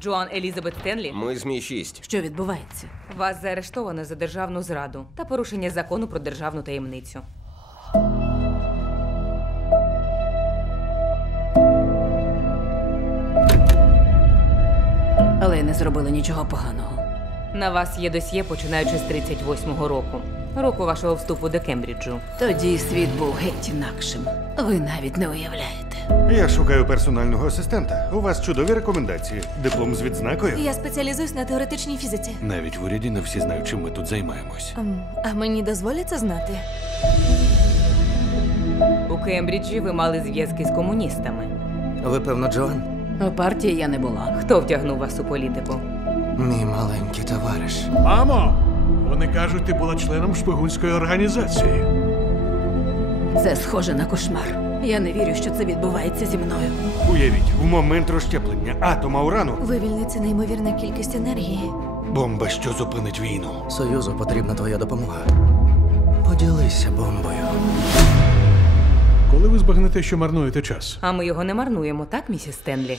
Джоан Елізабет Стенлі. Ми з Мі 6. Що відбувається? Вас заарештовано за державну зраду та порушення закону про державну таємницю. Але я не зробила нічого поганого. На вас є досьє, починаючи з 38-го року, року вашого вступу до Кембриджу. Тоді світ був геть інакшим. Ви навіть не уявляєте. Я шукаю персонального асистента. У вас чудові рекомендації. Диплом з відзнакою. Я спеціалізуюсь на теоретичній фізиці. Навіть в уряді не всі знають, чим ми тут займаємось. Ем, А мені дозволять це знати? У Кембриджі ви мали зв'язки з комуністами. Ви, певно, Джоан? У партії я не була. Хто втягнув вас у політику? Мій маленький товариш. Мамо! Вони кажуть, ти була членом шпигунської організації. Це схоже на кошмар. Я не вірю, що це відбувається зі мною. Уявіть, в момент розщеплення атома урану Вивільниться неймовірна кількість енергії. бомба, що зупинить війну. Союзу потрібна твоя допомога. Поділися бомбою. Коли ви збагнете, що марнуєте час? А ми його не марнуємо, так, місіс Стенлі?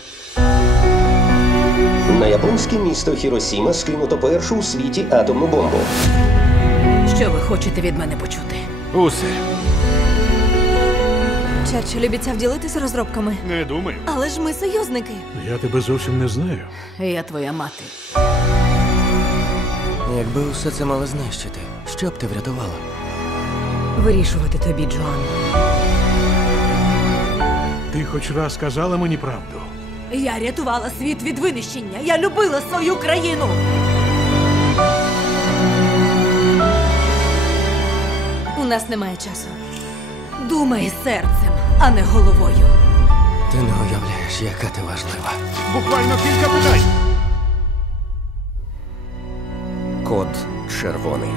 На японське місто Хіросіма скинуто першу у світі атомну бомбу. Що ви хочете від мене почути? Усе. Черчилль обіцяв ділитися розробками. Не думаю. Але ж ми союзники. Я тебе зовсім не знаю. Я твоя мати. Якби усе це мали знищити, що б ти врятувала? Вирішувати тобі, Джоан. Ти хоч раз сказала мені правду. Я рятувала світ від винищення. Я любила свою країну. У нас немає часу. Думай серцем, а не головою. Ти не уявляєш, яка ти важлива. Буквально кілька питань. Код червоний.